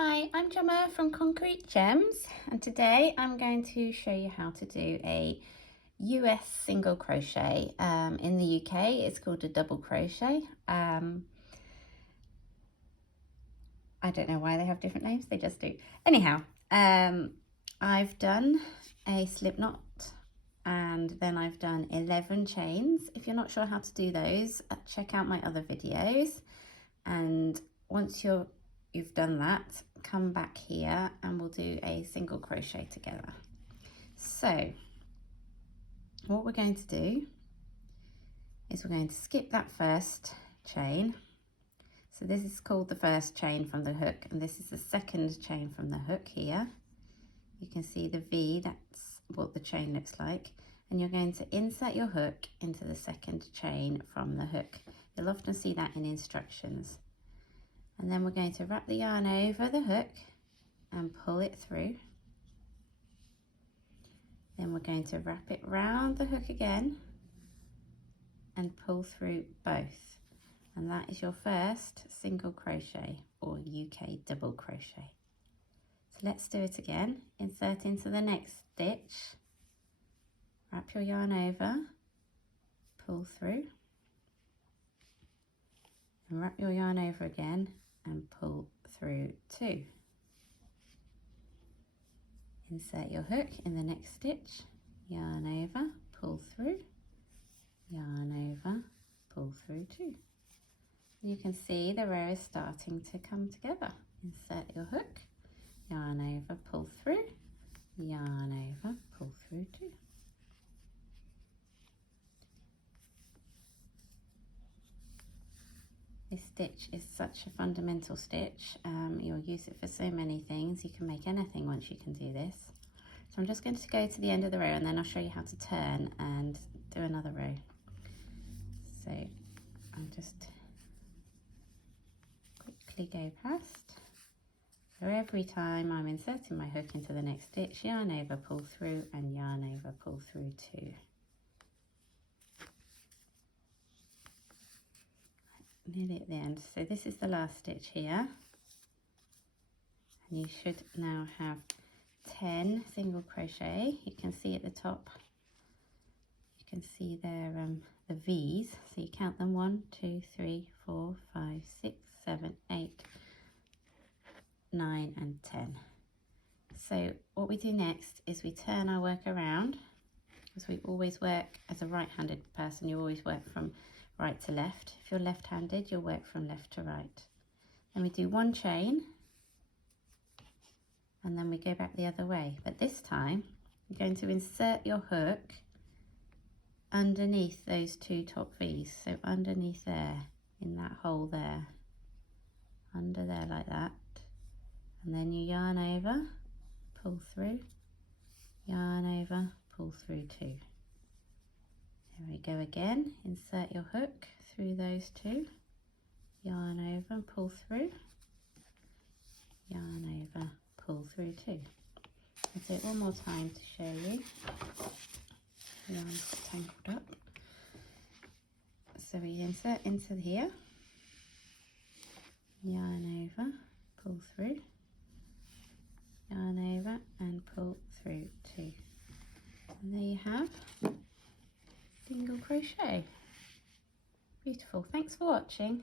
Hi, I'm Gemma from Concrete Gems, and today I'm going to show you how to do a US single crochet. In the UK it's called a double crochet. I don't know why they have different names, they just do. Anyhow, I've done a slip knot and then I've done 11 chains. If you're not sure how to do those, check out my other videos, and once you've done that, come back here and we'll do a single crochet together. So what we're going to do is we're going to skip that first chain. So this is called the first chain from the hook, and this is the second chain from the hook here. You can see the V, that's what the chain looks like, and you're going to insert your hook into the second chain from the hook. You'll often see that in instructions. And then we're going to wrap the yarn over the hook and pull it through. Then we're going to wrap it round the hook again and pull through both. And that is your first single crochet or UK double crochet. So let's do it again. Insert into the next stitch, wrap your yarn over, pull through, and wrap your yarn over again and pull through two. Insert your hook in the next stitch, yarn over, pull through, yarn over, pull through two. You can see the row is starting to come together. Insert your hook, yarn over, pull through, yarn over, pull through two. This stitch is such a fundamental stitch. You'll use it for so many things. You can make anything once you can do this. So I'm just going to go to the end of the row and then I'll show you how to turn and do another row. So I'll just quickly go past. So every time I'm inserting my hook into the next stitch, yarn over, pull through, and yarn over, pull through two. Nearly at the end. So this is the last stitch here, and you should now have 10 single crochet. You can see at the top, you can see there the V's, so you count them 1, 2, 3, 4, 5, 6, 7, 8, 9 and 10. So what we do next is we turn our work around, because we always work as a right-handed person. You always work from right to left. If you're left-handed, you'll work from left to right. Then we do one chain and then we go back the other way, but this time you're going to insert your hook underneath those two top V's, so underneath there, in that hole there, under there like that, and then you yarn over, pull through, yarn over, pull through two. There we go again. Insert your hook through those two, yarn over and pull through, yarn over, pull through two. I'll do it one more time to show you. The yarn's tangled up. So we insert into here, yarn over, pull through, yarn over and pull through two. And there you have single crochet. Beautiful. Thanks for watching.